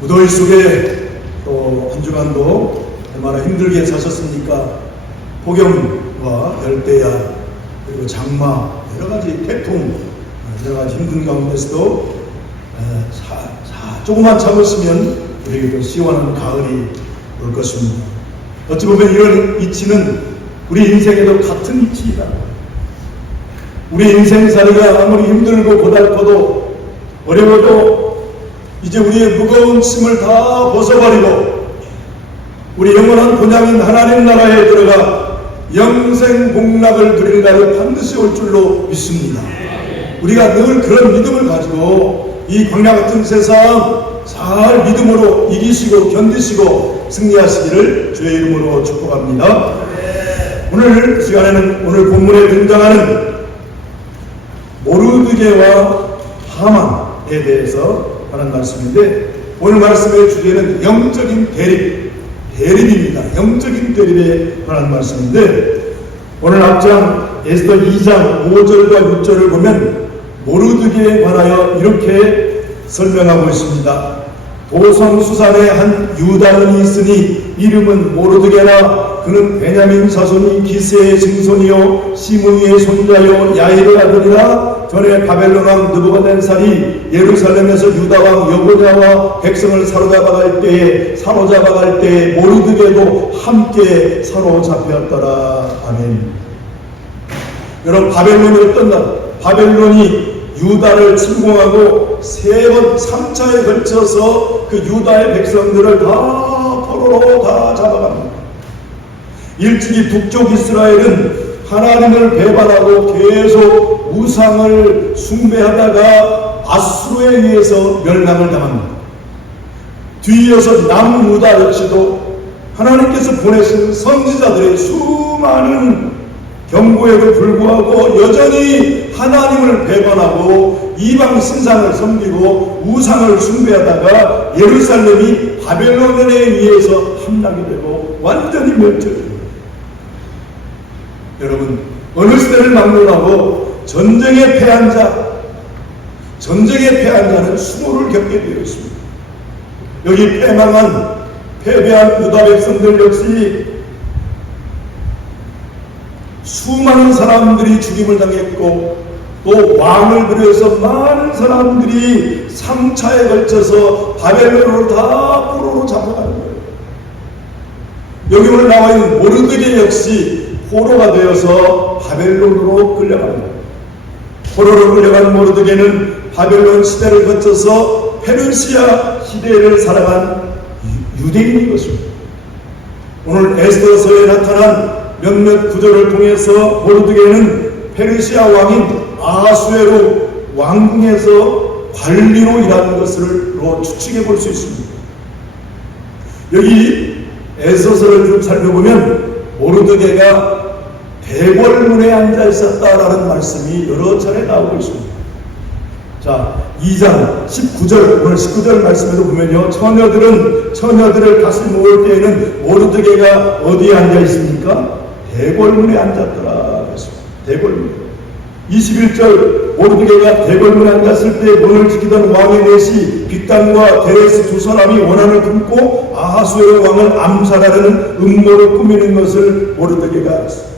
무더위 속에 또 한 주간도 얼마나 힘들게 사셨습니까? 폭염과 열대야 그리고 장마 여러 가지 태풍 여러 가지 힘든 가운데서도 에, 사, 사, 조금만 참으시면 우리에게도 시원한 가을이 올 것입니다. 어찌 보면 이런 이치는 우리 인생에도 같은 이치이다. 우리 인생살이가 아무리 힘들고 고달퍼도 어려워도 이제 우리의 무거운 짐을 다 벗어버리고 우리 영원한 본향인 하나님 나라에 들어가 영생 복락을 누릴 날이 반드시 올 줄로 믿습니다. 우리가 늘 그런 믿음을 가지고 이 광야 같은 세상 잘 믿음으로 이기시고 견디시고 승리하시기를 주의 이름으로 축복합니다. 오늘 시간에는 오늘 본문에 등장하는 모르드게와 하만에 대해서 하는 말씀인데 오늘 말씀의 주제는 영적인 대립, 대립입니다. 영적인 대립에 관한 말씀인데 오늘 앞장 에스더 2장 5절과 6절을 보면 모르드게에 관하여 이렇게 설명하고 있습니다. 도성 수산에 한 유다인이 있으니 이름은 모르드게라 그는 베냐민 자손이 기세의 증손이요 시므이의 손자요 야일의 아들이라 전에 바벨론 왕 느부갓네살이 예루살렘에서 유다 왕 여고냐와 백성을 사로잡아갈 때에 사로잡아갈 때에 모르드게도 함께 사로잡혔더라 아멘. 여러분 바벨론이 어떤 날? 바벨론이 유다를 침공하고 세 번, 3차에 걸쳐서 그 유다의 백성들을 다 포로로 다 잡아갑니다. 일찍이 북쪽 이스라엘은 하나님을 배반하고 계속 우상을 숭배하다가 아수르에 의해서 멸망을 당합니다. 뒤이어서 남유다 역시도 하나님께서 보내신 선지자들의 수많은 경고에도 불구하고 여전히 하나님을 배반하고 이방 신상을 섬기고 우상을 숭배하다가 예루살렘이 바벨론에 의해서 함락이 되고 완전히 멸절됩니다. 여러분 어느 시대를 막론하고 전쟁에 패한 자, 전쟁에 패한 자는 수모를 겪게 되어 있습니다. 여기 패망한 패배한 유다 백성들 역시 수많은 사람들이 죽임을 당했고 또 왕을 비롯해서 많은 사람들이 3차에 걸쳐서 바벨론으로 다 포로로 잡아가는 거예요. 여기 오늘 나와 있는 모르드게 역시 포로가 되어서 바벨론으로 끌려갑니다. 포로로 끌려간 모르드게는 바벨론 시대를 거쳐서 페르시아 시대를 살아간 유- 유대인인 것입니다. 오늘 에스더서에 나타난 몇몇 구절을 통해서 모르드게는 페르시아 왕인 아수에로 왕궁에서 관리로 일하는 것을 로 추측해 볼 수 있습니다. 여기 에스더서를 좀 살펴보면 모르드게가 대궐문에 앉아 있었다라는 말씀이 여러 차례 나오고 있습니다. 자, 2장 19절, 오늘 19절 말씀에도 보면요. 처녀들은, 처녀들을 다시 모을 때에는 모르드게가 어디에 앉아 있습니까? 대궐문에 앉았더라. 대궐문. 21절, 모르드게가 대궐문에 앉았을 때 문을 지키던 왕의 넷이 빅단과 데레스 두 사람이 원한을 품고 아하수에로 왕을 암살하려는 음모를 꾸미는 것을 모르드게가 알았습니다.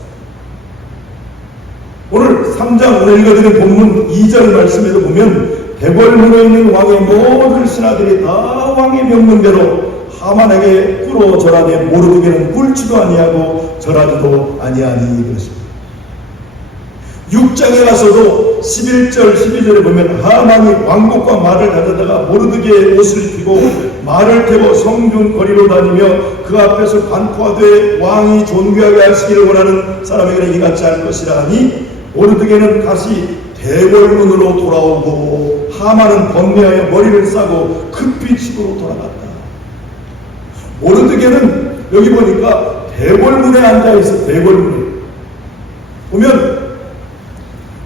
오늘 3장 오늘 읽어드린 본문 2절 말씀에도 보면 대궐문에 있는 왕의 모든 신하들이 다 왕의 명령대로 하만에게 꿇어 절하되 모르드게는 꿇지도 아니하고 절하지도 아니하니 그렇습니다. 6장에 가서도 11절 12절에 보면 하만이 왕복과 말을 가져다가 모르드게의 옷을 입히고 말을 태워 성중 거리로 다니며 그 앞에서 반포하되 왕이 존귀하게 하시기를 원하는 사람에게는 이같이 할 것이라 하니 모르드게는 다시 대궐문으로 돌아오고 하만은 번뇌하여 머리를 싸고 급히 집으로 돌아갔다. 모르드게는 여기 보니까 대궐문에 앉아 있어 대궐문에 보면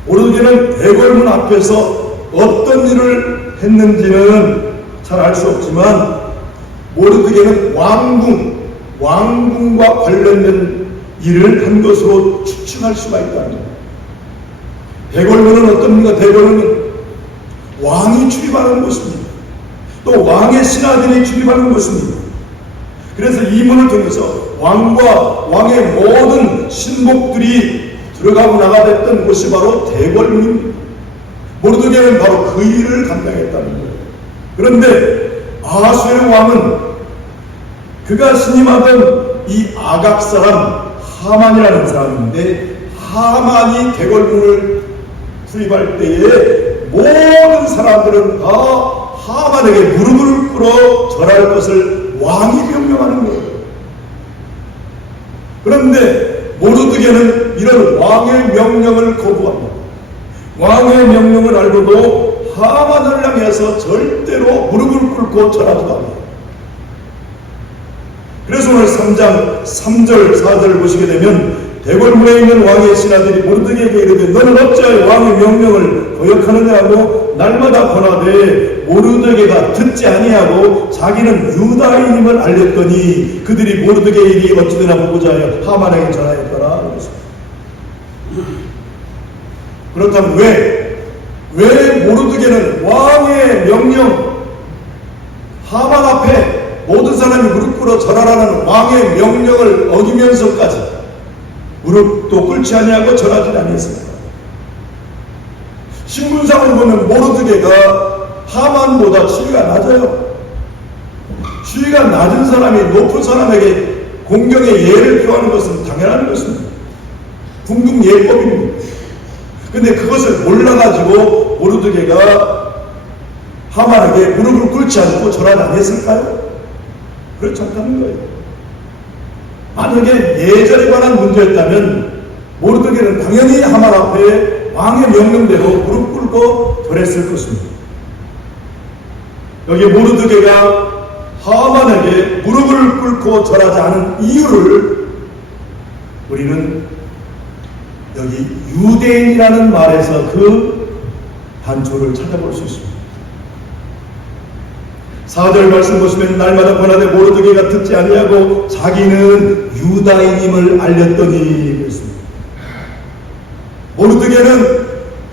모르드게는 대궐문 앞에서 어떤 일을 했는지는 잘 알 수 없지만 모르드게는 왕궁 왕궁과 관련된 일을 한 것으로 추측할 수가 있다는 거예요. 대궐문은 어떻습니까? 대궐문은 왕이 출입하는 곳입니다. 또 왕의 신하들이 출입하는 곳입니다. 그래서 이 문을 통해서 왕과 왕의 모든 신복들이 들어가고 나가던 곳이 바로 대궐문입니다. 모르드게는 바로 그 일을 감당했다는 거예요. 그런데 아하수의 왕은 그가 신임하던 이 아각 사람 하만이라는 사람인데 하만이 대궐문을 투입할 때에 모든 사람들은 다 하만에게 무릎을 꿇어 절할 것을 왕이 명령하는 거예요. 그런데 모르드게는 이런 왕의 명령을 거부합니다. 왕의 명령을 알고도 하만을 향해서 절대로 무릎을 꿇고 절하지도 않아요. 그래서 오늘 3장 3절 4절을 보시게 되면 대궐문에 있는 왕의 신하들이 모르드게에게 이르되 너는 어찌하여 왕의 명령을 거역하느냐 하고 날마다 권하되 모르드게가 듣지 아니하고 자기는 유다인임을 알렸더니 그들이 모르드게 일이 어찌되나 보고자 하여 하만에게 전하였더라. 그렇다면 왜, 왜 모르드게는 왕의 명령, 하만 앞에 모든 사람이 무릎 꿇어 절하라는 왕의 명령을 어기면서까지 무릎도 꿇지 아니하고 절하지 아니했습니다. 신분상을 보면 모르드게가 하만보다 지위가 낮아요. 지위가 낮은 사람이 높은 사람에게 공경의 예를 표하는 것은 당연한 것입니다. 궁극 예법입니다. 근데 그것을 몰라가지고 모르드게가 하만에게 무릎을 꿇지 않고 절하지 않았을까요? 그렇지 않다는 거예요. 만약에 예절에 관한 문제였다면 모르드게는 당연히 하만 앞에 왕의 명령대로 무릎 꿇고 절했을 것입니다. 여기 모르드게가 하만에게 무릎을 꿇고 절하지 않은 이유를 우리는 여기 유대인이라는 말에서 그 단초를 찾아볼 수 있습니다. 4절 말씀 보시면 날마다 권하되 모르드게가 듣지 아니하고 자기는 유다인임을 알렸더니 그랬습니다. 모르드게는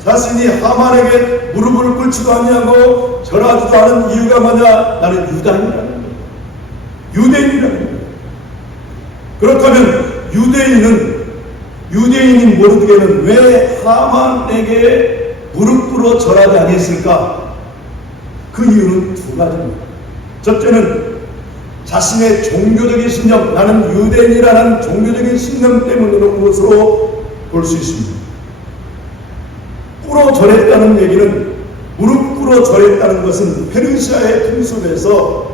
자신이 하만에게 무릎을 꿇지도 아니하고 절하지도 않은 이유가 뭐냐? 나는 유다인이라는 거예요. 유대인이라는 거예요. 그렇다면 유대인은 유대인인 모르드게는 왜 하만에게 무릎 꿇어 절하지 아니했을까? 그 이유는 두 가지입니다. 첫째는 자신의 종교적인 신념, 나는 유대인이라는 종교적인 신념 때문인 것으로 볼 수 있습니다. 꿇어 절했다는 얘기는 무릎 꿇어 절했다는 것은 페르시아의 풍습에서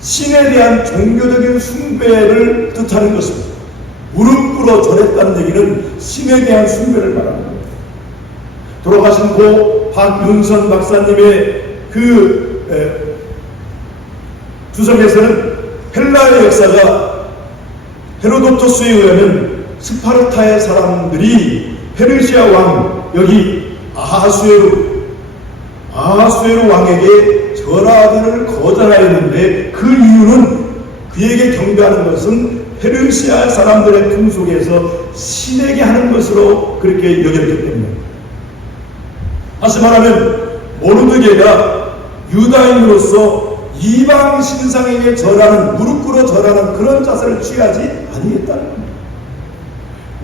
신에 대한 종교적인 숭배를 뜻하는 것입니다. 무릎 꿇어 절했다는 얘기는 신에 대한 숭배를 말하는 겁니다. 돌아가신 고 박윤선 박사님의 그 에, 주석에서는 헬라의 역사가 헤로도토스에 의하면 스파르타의 사람들이 페르시아 왕 여기 아하수에로 아하수에로 왕에게 절하기를 거절하였는데 그 이유는 그에게 경배하는 것은 페르시아 사람들의 풍속에서 신에게 하는 것으로 그렇게 여겼기 때문입니다. 다시 말하면 모르드게가 유다인으로서 이방 신상에게 절하는 무릎 꿇어 절하는 그런 자세를 취하지 아니했다는 겁니다.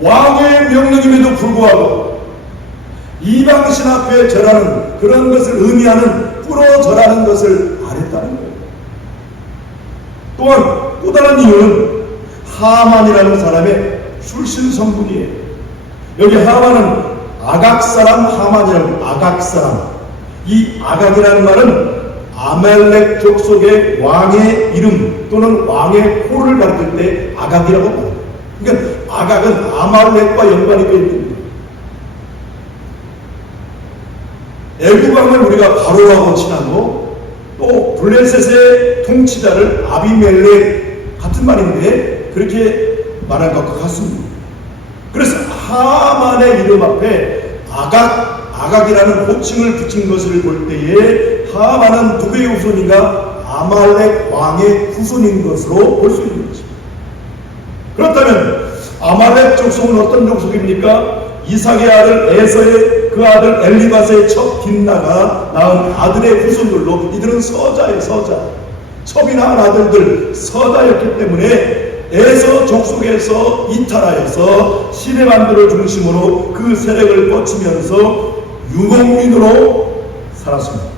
왕의 명령임에도 불구하고 이방 신 앞에 절하는 그런 것을 의미하는 꿇어 절하는 것을 안 했다는 거예요. 또한 또 다른 이유는 하만이라는 사람의 출신 성분이에요. 여기 하만은 아각 사람 하만이라고 아각 사람. 이 아각이라는 말은 아멜렉 족속의 왕의 이름 또는 왕의 호를 가르칠 때 아각이라고 말합니다. 그러니까 아각은 아말렉과 연관이 되어 있습니다. 애국왕을 우리가 바로라고 칭하고 또 블레셋의 통치자를 아비멜렉 같은 말인데 그렇게 말한 것과 같습니다. 그래서 하만의 이름 앞에 아각, 아각이라는 호칭을 붙인 것을 볼 때에 하만은 누구의 후손인가? 아말렉 왕의 후손인 것으로 볼 수 있는 것입니다. 그렇다면 아말렉 족속은 어떤 족속입니까? 이삭의 아들 에서의 그 아들 엘리바스의 첫 딘나가 낳은 아들의 후손들로 이들은 서자의 서자. 첩이 낳은 아들들 서자였기 때문에 에서 족속에서 이탈하여서 시내반도를 중심으로 그 세력을 뻗치면서 유목민으로 살았습니다.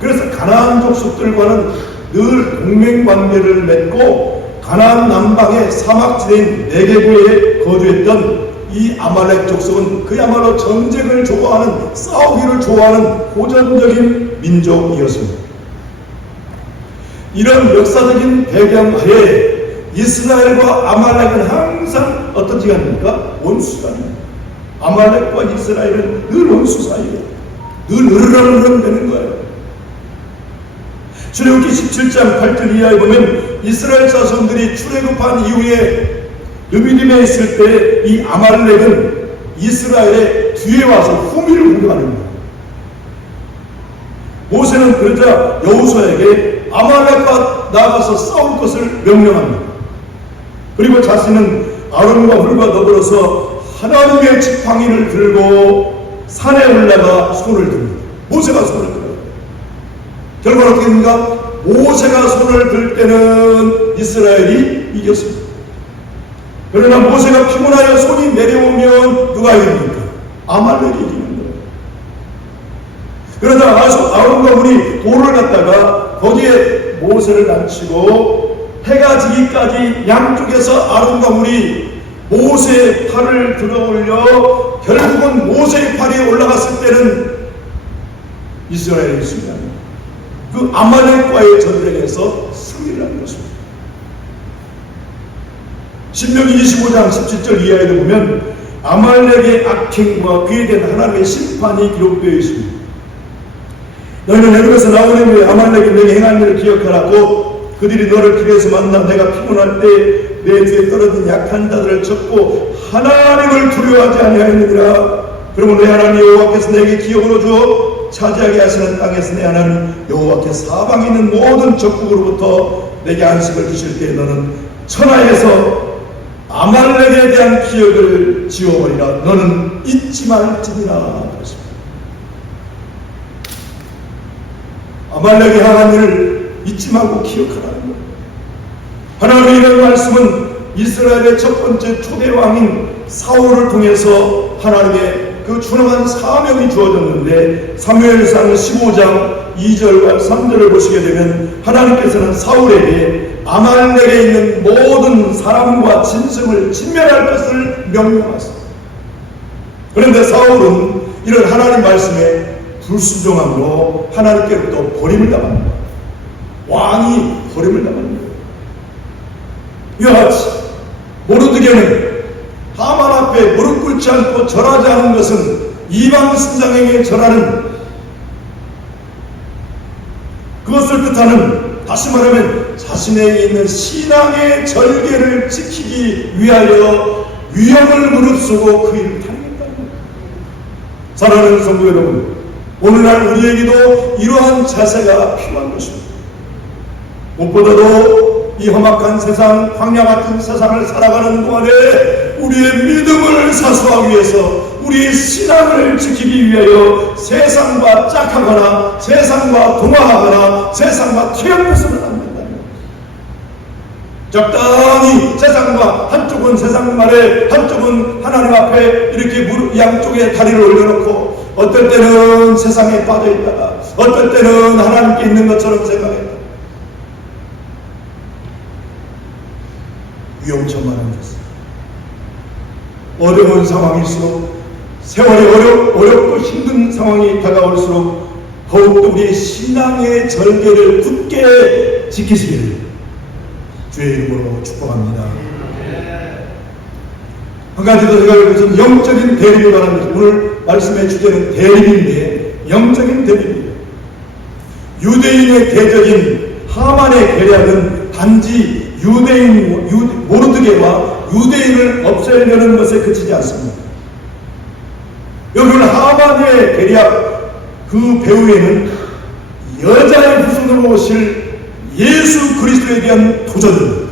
그래서 가나안 족속들과는 늘 동맹 관계를 맺고 가나안 남방의 사막지대인 네게부에 거주했던 이 아말렉 족속은 그야말로 전쟁을 좋아하는 싸우기를 좋아하는 호전적인 민족이었습니다. 이런 역사적인 배경하에 이스라엘과 아말렉은 항상 어떤 지간입니까? 원수간입니다. 아말렉과 이스라엘은 늘 원수 사이에요. 늘 으르렁으르렁 되는 거예요. 출애굽기 17장 8절 이하에 보면 이스라엘 자손들이 출애굽한 이후에 르비딤에 있을 때 이 아말렉은 이스라엘의 뒤에 와서 후미를 공격하는 거예요. 모세는 그러자 여우수에게 아말렉과 나가서 싸울 것을 명령합니다. 그리고 자신은 아론과 훌과 더불어서 하나님의 지팡이를 들고 산에 올라가 손을 듭니다. 모세가 손을 들어요. 결과는 어떻게 됩니까? 모세가 손을 들 때는 이스라엘이 이겼습니다. 그러나 모세가 피곤하여 손이 내려오면 누가 이깁니까? 아말렉이 이기는 거예요. 아수- 아론과 물이 돌을 갖다가 거기에 모세를 낮추고 해가 지기까지 양쪽에서 아론과 물이 모세의 팔을 들어 올려 결국은 모세의 팔이 올라갔을 때는 이스라엘이 승리합니다. 그 아말렉과의 전쟁에서 승리를 한 것입니다. 신명기 25장 17절 이하에도 보면 아말렉의 악행과 그에 대한 하나님의 심판이 기록되어 있습니다. 너희는 애굽에서 나오는 후에 아말렉이 내게 행한 일을 기억하라고 그들이 너를 길에서 만나 내가 피곤할 때 내 뒤에 떨어진 약한 자들을 쳤고 하나님을 두려워하지 아니하였느니라 그러면 내 하나님 여호와께서 내게 기억으로 주어 차지하게 하시는 땅에서 내 하나님 여호와께 사방에 있는 모든 적국으로부터 내게 안식을 주실 때 너는 천하에서 아말렉에 대한 기억을 지워버리라 너는 잊지 말지니라 그랬습니다. 아말렉의 향한 일을 잊지 말고 기억하라는 거예요. 하나님의 이런 말씀은 이스라엘의 첫 번째 초대 왕인 사울을 통해서 하나님의 그 준엄한 사명이 주어졌는데 사무엘상 15장 2절과 3절을 보시게 되면 하나님께서는 사울에게 아말렉에 있는 모든 사람과 진심을 진멸할 것을 명령하셨습니다. 그런데 사울은 이런 하나님 말씀에 불순종함으로 하나님께로부터 버림을 당합니다. 왕이 버림을 당합니다. 이와 같이 모르드게는 하만 앞에 무릎 꿇지 않고 절하지 않은 것은 이방 신장에게 절하는 그것을 뜻하는 다시 말하면 자신에게 있는 신앙의 절개를 지키기 위하여 위험을 무릅쓰고 그 일을 당했다는 겁니다. 사랑하는 성도 여러분, 오늘날 우리에게도 이러한 자세가 필요한 것입니다. 무엇보다도 이 험악한 세상, 광야 같은 세상을 살아가는 동안에 우리의 믿음을 사수하기 위해서 우리의 신앙을 지키기 위하여 세상과 짝하거나 세상과 동화하거나 세상과 튀어나서는 겁니다. 적당히 세상과 한쪽은 세상 말에 한쪽은 하나님 앞에 이렇게 양쪽에 다리를 올려놓고 어떨 때는 세상에 빠져 있다가 어떨 때는 하나님께 있는 것처럼 생각했다. 위험천만한 것은 어려운 상황일수록 세월이 어렵, 어렵고 힘든 상황이 다가올수록 더욱더 우리의 신앙의 절개를 굳게 지키시기를 주의 이름으로 축복합니다. 한 가지 더 생각해 보면 영적인 대립을 말합니다. 오늘 말씀의 주제는 대립인데 영적인 대립입니다. 유대인의 대적인 하만의 계략은 단지 유대인 유, 모르드게와 유대인을 없애려는 것에 그치지 않습니다. 여러분 하만의 계략 그 배후에는 여자의 후손으로 오실 예수 그리스도에 대한 도전입니다.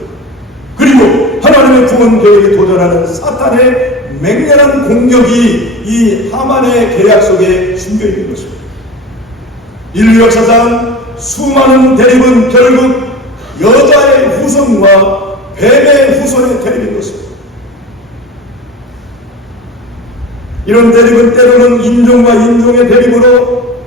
그리고 하나님의 구원 계획에 도전하는 사탄의 맹렬한 공격이 이 하만의 계략 속에 숨겨 있는 것입니다. 인류 역사상 수많은 대립은 결국 여자의 후손과 뱀의 후손의 대립인 것입니다. 이런 대립은 때로는 인종과 인종의 대립으로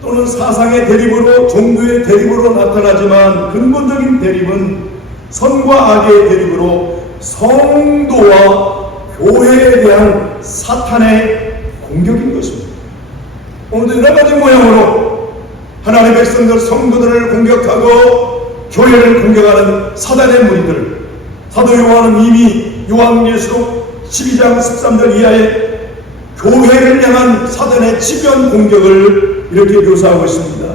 또는 사상의 대립으로 종교의 대립으로 나타나지만 근본적인 대립은 선과 악의 대립으로 성도와 교회에 대한 사탄의 공격인 것입니다. 오늘도 여러 가지 모양으로 하나님의 백성들 성도들을 공격하고 교회를 공격하는 사단의 무리들 사도 요한은 이미 요한계시록 12장 13절 이하에 교회를 향한 사단의 치변 공격을 이렇게 묘사하고 있습니다.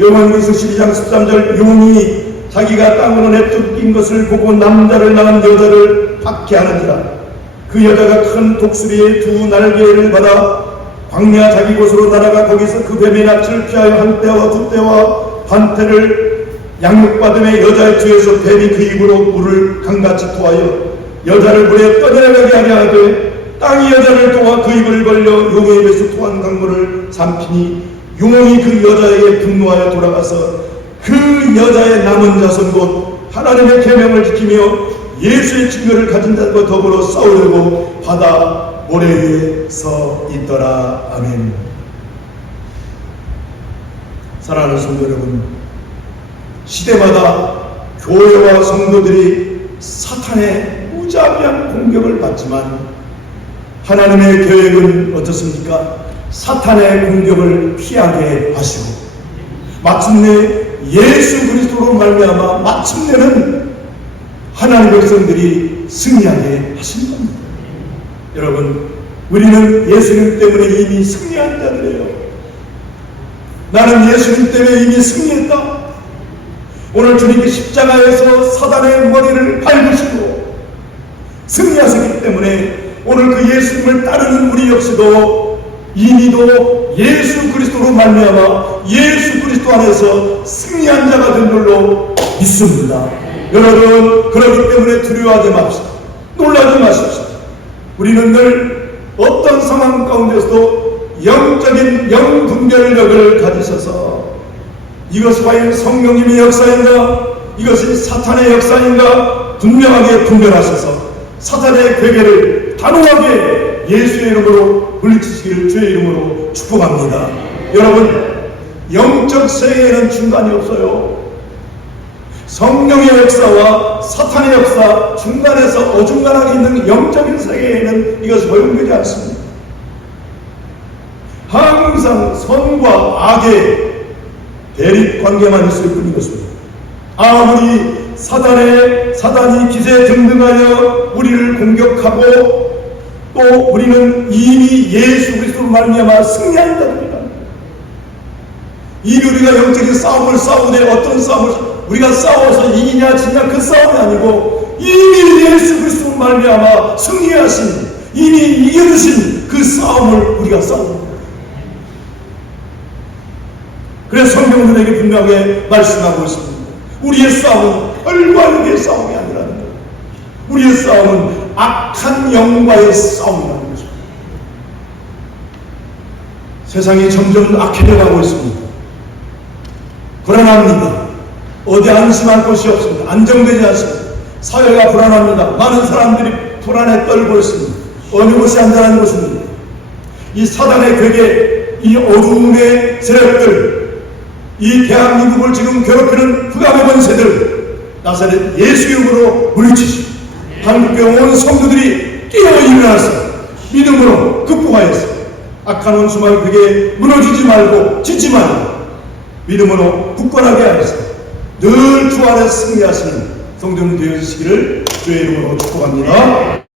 요한계시록 12장 13절 용이 자기가 땅으로 내쫓긴 것을 보고 남자를 낳은 여자를 박해하느니라 그 여자가 큰 독수리의 두 날개를 받아 광야 자기 곳으로 날아가 거기서 그 뱀의 낯을 피하여 한 때와 두 때와 반 때를 양육받음에 여자의 뒤에서 뱀이 그 입으로 물을 강같이 토하여 여자를 물에 떠내려가게 하려 하되 땅이 여자를 도와 그 입을 벌려 용의 입에서 토한 강물을 삼키니 용이 그 여자에게 분노하여 돌아가서 그 여자의 남은 자손 곧 하나님의 계명을 지키며 예수의 증거를 가진 자들과 더불어 싸우려고 바다 모래 위에 서 있더라. 아멘. 사랑하는 성도 여러분, 시대마다 교회와 성도들이 사탄의 무자비한 공격을 받지만 하나님의 계획은 어떻습니까? 사탄의 공격을 피하게 하시고 마침내 예수 그리스도로 말미암아 마침내는 하나님의 백성들이 승리하게 하신 겁니다. 여러분, 우리는 예수님 때문에 이미 승리한 자들이에요. 나는 예수님 때문에 이미 승리했다. 오늘 주님이 십자가에서 사단의 머리를 밟으시고 승리하셨기 때문에 오늘 그 예수님을 따르는 우리 역시도 이미도 예수 그리스도로 말미암아 예수 그리스도 안에서 승리한 자가 된 걸로 믿습니다. 여러분 그렇기 때문에 두려워하지 맙시다. 놀라지 마십시오. 우리는 늘 어떤 상황 가운데서도 영적인 영분별력을 가지셔서 이것이 과연 성령님의 역사인가 이것이 사탄의 역사인가 분명하게 분별하셔서 사탄의 괴계를 단호하게 예수의 이름으로 물리치시기를 주의 이름으로 축복합니다. 여러분 영적 세계에는 중간이 없어요. 성령의 역사와 사탄의 역사 중간에서 어중간하게 있는 영적인 세계에는 이것이 허용되지 않습니다. 항상 선과 악의 대립 관계만 있을 뿐인 것입니다. 아무리 사단의 사단이 기세 등등하여 우리를 공격하고 또 우리는 이미 예수 그리스도로 말미암아 승리한 자들이다. 이미 우리가 영적인 싸움을 싸우되 어떤 싸움을 우리가 싸워서 이기냐 지냐 그 싸움이 아니고 이미 예수 그리스도 말미암아 승리하신 이미 이겨주신 그 싸움을 우리가 싸웁니다. 그래서 성경은 우리에게 분명하게 말씀하고 있습니다. 우리의 싸움은 육의 싸움이 거예요. 우리의 싸움은 악한 영과의 싸움이라는 거죠. 세상이 점점 악해져 가고 있습니다. 불안합니다. 어디 안심할 곳이 없습니다. 안정되지 않습니다. 사회가 불안합니다. 많은 사람들이 불안에 떨고 있습니다. 어느 곳이 안전한 곳입니까? 이 사단의 벽에 이 어둠의 세력들, 이 대한민국을 지금 괴롭히는 흑암의 권세들, 나사렛 예수 이름으로 물리치시고 한국교회 온 성도들이 깨어 일어나서 믿음으로 극복하여서 악한 원수마의 벽에 무너지지 말고 짓지 말고 믿음으로 굳건하게 하여서 늘주 안에 승리하시는 성도님 되어주시기를 주의 이름으로 축복합니다.